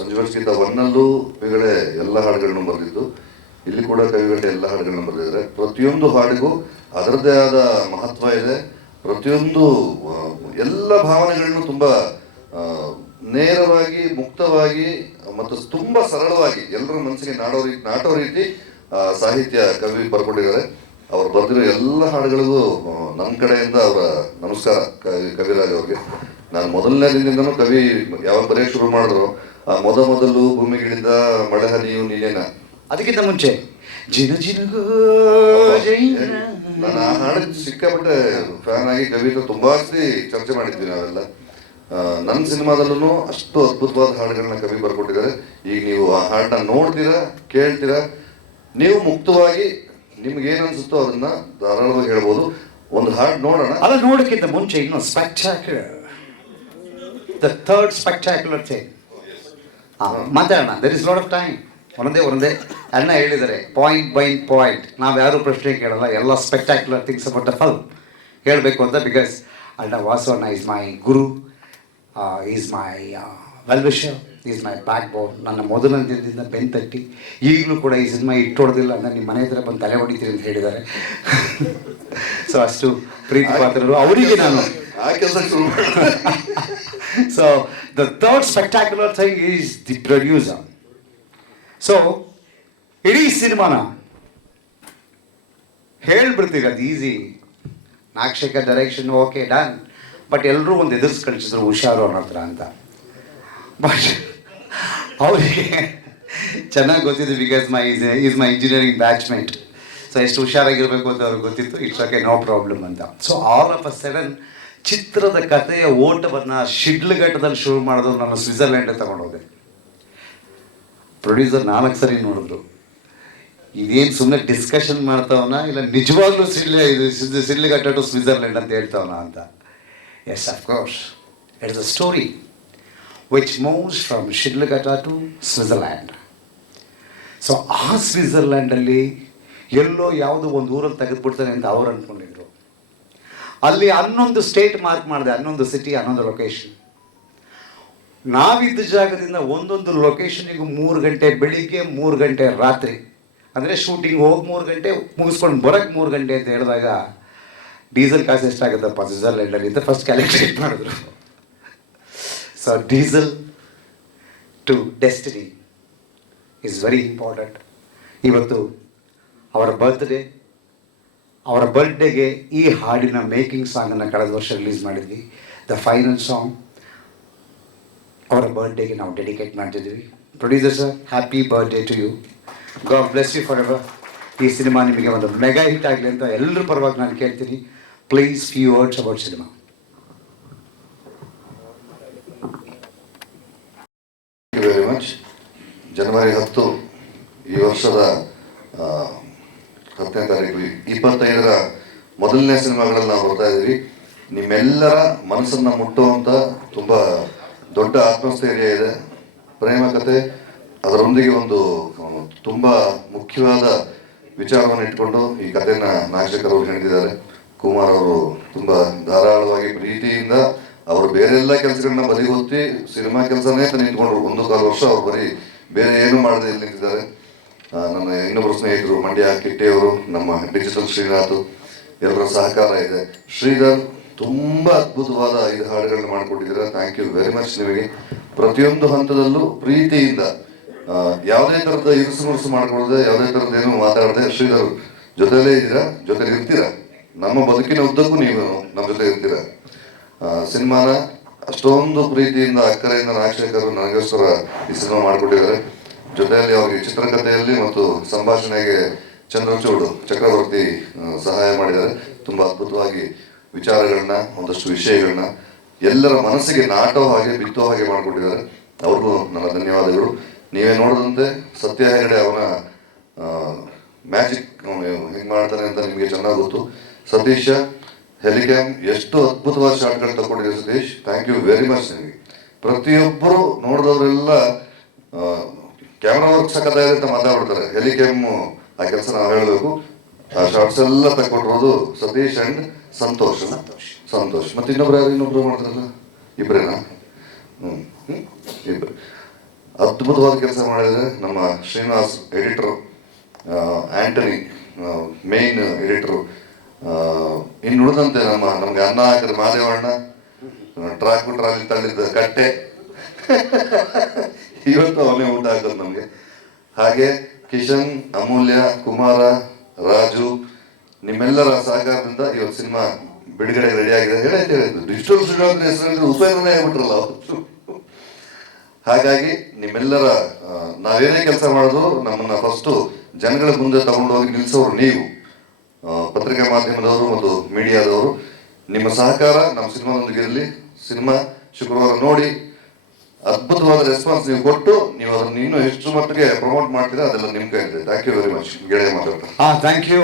ಸಂಜೀವಸ್ ಗೀತ ಒನ್ನಲ್ಲೂ ಕವಿಗಳೇ ಎಲ್ಲ ಹಾಡುಗಳನ್ನು ಬರೆದಿದ್ದು, ಇಲ್ಲಿ ಕೂಡ ಕವಿಗಳೇ ಎಲ್ಲ ಹಾಡುಗಳನ್ನು ಬರೆದಿದ್ದಾರೆ. ಪ್ರತಿಯೊಂದು ಹಾಡಿಗೂ ಅದರದ್ದೇ ಆದ ಮಹತ್ವ ಇದೆ. ಪ್ರತಿಯೊಂದು ಎಲ್ಲ ಭಾವನೆಗಳನ್ನು ತುಂಬ ನೇರವಾಗಿ, ಮುಕ್ತವಾಗಿ ಮತ್ತು ತುಂಬ ಸರಳವಾಗಿ ಎಲ್ಲರ ಮನಸ್ಸಿಗೆ ನಾಟೋ ರೀತಿ ಸಾಹಿತ್ಯ ಕವಿ ಬರ್ಕೊಂಡಿದ್ದಾರೆ. ಅವ್ರು ಬರೆದಿರೋ ಎಲ್ಲ ಹಾಡುಗಳಿಗೂ ನನ್ನ ಕಡೆಯಿಂದ ಅವರ ನಮಸ್ಕಾರ. ಕವಿರಾಜ್ ಅವ್ರಿಗೆ ನಾನು ಮೊದಲನೇ ದಿನದಿಂದನೂ ಕವಿ ಯಾವಾಗ ಬರೆಯೋಕ್ಕೆ ಶುರು ಮಾಡಿದ್ರು, ಮೊದಲು ಭೂಮಿಗಿಳಿದ ಮಳೆ ಹನಿಯು ನೀನೇನ, ಅದಕ್ಕಿಂತ ಮುಂಚೆ ನಾನು ಆ ಹಾಡಿಗೆ ಸಿಕ್ಕಾಪಟ್ಟೆ ಫ್ಯಾನ್ ಆಗಿ ಕವಿ ತುಂಬಾ ಚರ್ಚೆ ಮಾಡಿದ್ವಿ ನಾವೆಲ್ಲ. ನನ್ನ ಸಿನಿಮಾದಲ್ಲೂ ಅಷ್ಟು ಅದ್ಭುತವಾದ ಹಾಡುಗಳನ್ನ ಕವಿ ಬರ್ಕೊಟ್ಟಿದ್ದಾರೆ. ಈಗ ನೀವು ಆ ಹಾಡನ್ನ ನೋಡ್ತೀರಾ, ಕೇಳ್ತೀರಾ, ನೀವು ಮುಕ್ತವಾಗಿ ನಿಮ್ಗೆ ಏನ್ ಅನ್ಸುತ್ತೋ ಅದನ್ನ ಧಾರಾಳವಾಗಿ ಹೇಳ್ಬೋದು. ಒಂದು ಹಾಡು ನೋಡೋಣ. ಅದ ನೋಡಕ್ಕಿಂತ ಮುಂಚೆ ಇನ್ನು spectacular, the third spectacular thing ಮಾತಾಡೋಣ. There is lot of time. ಒಂದೇ ಅಣ್ಣ ಹೇಳಿದ್ದಾರೆ, ಪಾಯಿಂಟ್ ಬೈ ಪಾಯಿಂಟ್. ನಾವು ಯಾರು ಪ್ರಶ್ನೆ ಕೇಳಲ್ಲ, ಎಲ್ಲ spectacular things about the film ಹೇಳಬೇಕು ಅಂತ. ಬಿಕಾಸ್ ಅಣ್ಣ ವಾಸವಣ್ಣ is my guru, is my well wisher, is my backbone. ನನ್ನ ಮೊದಲನೇ ದಿನದಿಂದ ಬೆನ್ ತಟ್ಟಿ ಈಗಲೂ ಕೂಡ ಈ ಸಿನಿಮಾ ಇಟ್ಟೊಡ್ದಿಲ್ಲ ಅಂದರೆ ನಿಮ್ಮ ಮನೆ ಹತ್ರ ಬಂದು ತಲೆ ಹೊಡಿತೀರಿ ಅಂತ ಹೇಳಿದ್ದಾರೆ. ಸೊ ಅಷ್ಟು ಪ್ರೀತಿ ಪಾತ್ರರು ಅವರಿಗೆ ನಾನು ಆ ಕೆಲಸ ಶುರು ಮಾಡಿದೆ. So the third spectacular thing is the producer. So ಇಡೀ ಸಿನಿಮಾನ ಹೇಳ್ಬಿಡ್ತೀವಿ, ಅದು ಈಸಿ. ನಾಕ್ಷಕ ಡೈರೆಕ್ಷನ್ ಓಕೆ ಡನ್, ಬಟ್ ಎಲ್ಲರೂ ಒಂದು ಎದುರಿಸಿ ಕಳಿಸಿದ್ರು ಹುಷಾರು ಅನ್ನೋ ಹತ್ರ ಅಂತ. ಬಟ್ ಅವರಿಗೆ ಚೆನ್ನಾಗಿ ಗೊತ್ತಿತ್ತು, because is my engineering batchmate. So ಎಷ್ಟು ಹುಷಾರಾಗಿರಬೇಕು ಅಂತ ಅವ್ರಿಗೆ ಗೊತ್ತಿತ್ತು. ಇಟ್ಸ್ ಓಕೆ, ನೋ ಪ್ರಾಬ್ಲಮ್ ಅಂತ. So all of a sudden ಚಿತ್ರದ ಕಥೆಯ ಓಟವನ್ನು ಶಿಡ್ಲಘಟ್ಟದಲ್ಲಿ ಶುರು ಮಾಡಿದ್ರು. ನಾನು ಸ್ವಿಟ್ಜರ್ಲ್ಯಾಂಡ್ ತಗೊಂಡೋದೆ. ಪ್ರೊಡ್ಯೂಸರ್ 4 ಸರಿ ನೋಡಿದ್ರು, ಇದೇನು ಸುಮ್ಮನೆ ಡಿಸ್ಕಷನ್ ಮಾಡ್ತಾವನ ಇಲ್ಲ ನಿಜವಾಗ್ಲೂ ಶಿಡ್ಲಘಟ್ಟ ಟು ಸ್ವಿಟ್ಜರ್ಲ್ಯಾಂಡ್ ಅಂತ ಹೇಳ್ತಾವನ ಅಂತ. Yes, of course it's a story which moves from Shidlaghatta to Switzerland. So ಆ ಸ್ವಿಟ್ಜರ್ಲ್ಯಾಂಡಲ್ಲಿ ಎಲ್ಲೋ ಯಾವುದೋ ಒಂದು ಊರಲ್ಲಿ ತೆಗೆದುಬಿಡ್ತಾನೆ ಅಂತ ಅವ್ರು ಅಂದ್ಕೊಂಡಿದ್ರು. ಅಲ್ಲಿ 11 ಸ್ಟೇಟ್ ಮಾರ್ಕ್ ಮಾಡಿದೆ, 11 ಸಿಟಿ, 11 ಲೊಕೇಶನ್. ನಾವಿದ್ದ ಜಾಗದಿಂದ ಒಂದೊಂದು ಲೊಕೇಶನಿಗೂ 3 ಗಂಟೆ ಬೆಳಿಗ್ಗೆ, 3 ಗಂಟೆ ರಾತ್ರಿ. ಅಂದರೆ ಶೂಟಿಂಗ್ ಹೋಗಿ 3 ಗಂಟೆ, ಮುಗಿಸ್ಕೊಂಡು ಬರೋಕ್ಕೆ 3 ಗಂಟೆ ಅಂತ ಹೇಳಿದಾಗ ಡೀಸೆಲ್ ಕಾಸು ಎಷ್ಟಾಗುತ್ತಪ್ಪ ಸ್ವಿಟ್ಜರ್ಲ್ಯಾಂಡಲ್ಲಿ ಅಂತ ಫಸ್ಟ್ ಕ್ಯಾಲ್ಕುಲೇಟ್ ಮಾಡಿದ್ರು. So diesel to destiny is very important. ಇವತ್ತು ಅವರ ಬರ್ತ್ಡೇಗೆ ಈ ಹಾಡಿನ ಮೇಕಿಂಗ್ ಸಾಂಗನ್ನು ಕಳೆದ ವರ್ಷ ರಿಲೀಸ್ ಮಾಡಿದ್ವಿ. ದ ಫೈನಲ್ ಸಾಂಗ್ ಅವರ ಬರ್ತ್ಡೇಗೆ ನಾವು ಡೆಡಿಕೇಟ್ ಮಾಡ್ತಿದ್ದೀವಿ. Producer sir, happy birthday to you. God bless you for ever. ಈ ಸಿನಿಮಾ ನಿಮಗೆ ಒಂದು ಮೆಗಾ ಹಿಟ್ ಆಗಲಿ ಅಂತ ಎಲ್ಲರ ಪರವಾಗಿ ನಾನು ಕೇಳ್ತೀನಿ. Please few words about cinema. Very much. ಜನವರಿ 10 ಈ ವರ್ಷದ 10ನೇ ತಾರೀಕು 25ರ ಮೊದಲನೇ ಸಿನಿಮಾಗಳಲ್ಲಿ ನಾವು ಬರ್ತಾ ಇದ್ದೀವಿ. ನಿಮ್ಮೆಲ್ಲರ ಮನಸ್ಸನ್ನು ಮುಟ್ಟುವಂಥ ತುಂಬ ದೊಡ್ಡ ಆತ್ಮಸ್ಥೈರ್ಯ ಇದೆ. ಪ್ರೇಮ ಕಥೆ, ಅದರೊಂದಿಗೆ ಒಂದು ತುಂಬ ಮುಖ್ಯವಾದ ವಿಚಾರವನ್ನು ಇಟ್ಕೊಂಡು ಈ ಕಥೆನ ನಾಗಶೇಖರ್ ಅವರು ಹೇಳಿದ್ದಾರೆ. ಕುಮಾರ್ ಅವರು ತುಂಬ ಧಾರಾಳವಾಗಿ ಪ್ರೀತಿಯಿಂದ ಅವರು ಬೇರೆಲ್ಲ ಕೆಲಸಗಳನ್ನ ಬದಿಗೊತ್ತಿ ಸಿನಿಮಾ ಕೆಲಸನೇ ನಿಂತ್ಕೊಂಡ್ರು. 1.25 ವರ್ಷ ಅವ್ರು ಬರೀ ಬೇರೆ ಏನು ಮಾಡದೆ ಇಲ್ಲಿ ನಿಂತಿದ್ದಾರೆ. ನನ್ನ ಇನ್ನೊಬ್ಬರು ಸ್ನೇಹಿತರು ಮಂಡ್ಯ ಕಿಟ್ಟಿಯವರು, ನಮ್ಮ ಡಿಜಿಟಲ್ ಶ್ರೀನಾಥ್, ಎಲ್ಲರ ಸಹಕಾರ ಇದೆ. ಶ್ರೀಧರ್ ತುಂಬ ಅದ್ಭುತವಾದ 5 ಹಾಡುಗಳನ್ನ ಮಾಡಿಕೊಟ್ಟಿದ್ದೀರಾ. Thank you very much. ನಿಮಗೆ ಪ್ರತಿಯೊಂದು ಹಂತದಲ್ಲೂ ಪ್ರೀತಿಯಿಂದ ಯಾವುದೇ ಥರದ ಇರಿಸು ಮಾಡ್ಕೊಳ್ಳದೆ, ಯಾವುದೇ ಥರದ ಏನು ಮಾತಾಡದೆ ಶ್ರೀಧರ್ ಜೊತೆಲೇ ಇದ್ದೀರಾ, ಜೊತೆಲಿ ಇರ್ತೀರಾ. ನಮ್ಮ ಬದುಕಿನ ಉದ್ದಕ್ಕೂ ನೀವು ನಮ್ಮ ಜೊತೆ ಇರ್ತೀರಾ. ಸಿನಿಮಾನ ಅಷ್ಟೊಂದು ಪ್ರೀತಿಯಿಂದ, ಅಕ್ಕರೆಯಿಂದ ನಾಗಶೇಖರ್ ನನಗೋಸ್ಕರ ಈ ಸಿನಿಮಾ ಮಾಡಿಕೊಟ್ಟಿದ್ದಾರೆ. ಜೊತೆಯಲ್ಲಿ ಅವರಿಗೆ ಚಿತ್ರಕಥೆಯಲ್ಲಿ ಮತ್ತು ಸಂಭಾಷಣೆಗೆ ಚಂದ್ರಚೂಡು ಚಕ್ರವರ್ತಿ ಸಹಾಯ ಮಾಡಿದ್ದಾರೆ. ತುಂಬ ಅದ್ಭುತವಾಗಿ ವಿಚಾರಗಳನ್ನ, ಒಂದಷ್ಟು ವಿಷಯಗಳನ್ನ ಎಲ್ಲರ ಮನಸ್ಸಿಗೆ ನಾಟೋ ಹಾಗೆ ಬಿತ್ತೋ ಹಾಗೆ ಮಾಡಿಕೊಟ್ಟಿದ್ದಾರೆ. ಅವ್ರಿಗೂ ನನ್ನ ಧನ್ಯವಾದಗಳು. ನೀವೇ ನೋಡಿದಂತೆ ಸತ್ಯ ಹೆಗಡೆ ಅವನ ಮ್ಯಾಜಿಕ್ ಹೆಂಗೆ ಮಾಡ್ತಾನೆ ಅಂತ ನಿಮಗೆ ಚೆನ್ನಾಗಿ ಗೊತ್ತು. ಸತೀಶ ಹೆಲಿಕ್ಯಾಮ್ ಎಷ್ಟು ಅದ್ಭುತವಾದ ಶಾಟ್ಗಳು ತಗೊಂಡಿದೆ Satish. Thank you very much. ನಿಮಗೆ ಪ್ರತಿಯೊಬ್ಬರು ನೋಡಿದವರೆಲ್ಲ ಕ್ಯಾಮ್ರಾ ವರ್ಕ್ ಸಖತ್ತಾಗಿದೆ ಅಂತ ಮಾತಾಡ್ಬಿಡ್ತಾರೆ. ಹೆಲಿಕ್ಯಾಮ್ ಆ ಕೆಲಸ ನಾವು ಹೇಳಬೇಕು. ಆ ಶಾರ್ಟ್ಸ್ ಎಲ್ಲ ತಗೊಂಡಿರೋದು ಸತೀಶ್ ಅಂಡ್ ಸಂತೋಷ್. ಮತ್ತೆ ಇನ್ನೊಬ್ರು ಮಾಡ್ತಾರಲ್ಲ, ಇಬ್ಬರೇನಾ? ಇಬ್ಬರು. ಅದ್ಭುತವಾದ ಕೆಲಸ ಮಾಡಿದರೆ ನಮ್ಮ Srinivas editor, Antony main editor, ಇನ್ನು ಉಳಿದಂತೆ ನಮಗೆ ಅನ್ನ ಹಾಕಿದ ಮಾದೇವಣ್ಣ, ಟ್ರಾಲಿ ತಳ್ಳಿದ್ದ ಕಟ್ಟೆ ಇವತ್ತು ಅವನೇ ಊಟ ಹಾಕೋದು ನಮಗೆ. ಹಾಗೆ ಕಿಶನ್, ಅಮೂಲ್ಯ, ಕುಮಾರ, ರಾಜು, ನಿಮ್ಮೆಲ್ಲರ ಸಹಕಾರದಿಂದ ಇವತ್ತು ಸಿನಿಮಾ ಬಿಡುಗಡೆ ರೆಡಿ ಆಗಿದೆ. ಹೇಳಿದ್ದು ಡಿಜಿಟಲ್ ಶ್ರೀನಿವಾಸನ ಹೆಸರಲ್ಲಿ ಉಪೇಂದ್ರನೇ ಆಗ್ಬಿಟ್ರಲ್ಲ ಅವತ್ತು. ಹಾಗಾಗಿ ನಿಮ್ಮೆಲ್ಲರ ನಾವೇನೇ ಕೆಲಸ ಮಾಡಿದ್ರು ನಮ್ಮನ್ನ ಫಸ್ಟು ಜನಗಳ ಮುಂದೆ ತಗೊಂಡು ಹೋಗಿ ನಿಲ್ಲಿಸೋರು ನೀವು, ಪತ್ರಿಕಾ ಮಾಧ್ಯಮದವರು ಮತ್ತು ಮೀಡಿಯಾದವರು. ನಿಮ್ಮ ಸಹಕಾರ ನಮ್ಮ ಸಿನಿಮಾದೊಂದಿಗೆ ಇರಲಿ. ಸಿನಿಮಾ ಶುಕ್ರವಾರ ನೋಡಿ ಅದ್ಭುತವಾದ ರೆಸ್ಪಾನ್ಸ್ ನೀವು ಕೊಟ್ಟು ನೀವು ಅದನ್ನು ಇನ್ನೂ ಎಷ್ಟು ಮಟ್ಟಿಗೆ ಪ್ರಮೋಟ್ ಮಾಡ್ತೀರಾ ಅದೆಲ್ಲ ನಿಮ್ಮ ಕೈಲಿದೆ. Thank you very much. ಗೆಳೆಯ ಮಾತಾಡ್ತಾರೆ. Thank you.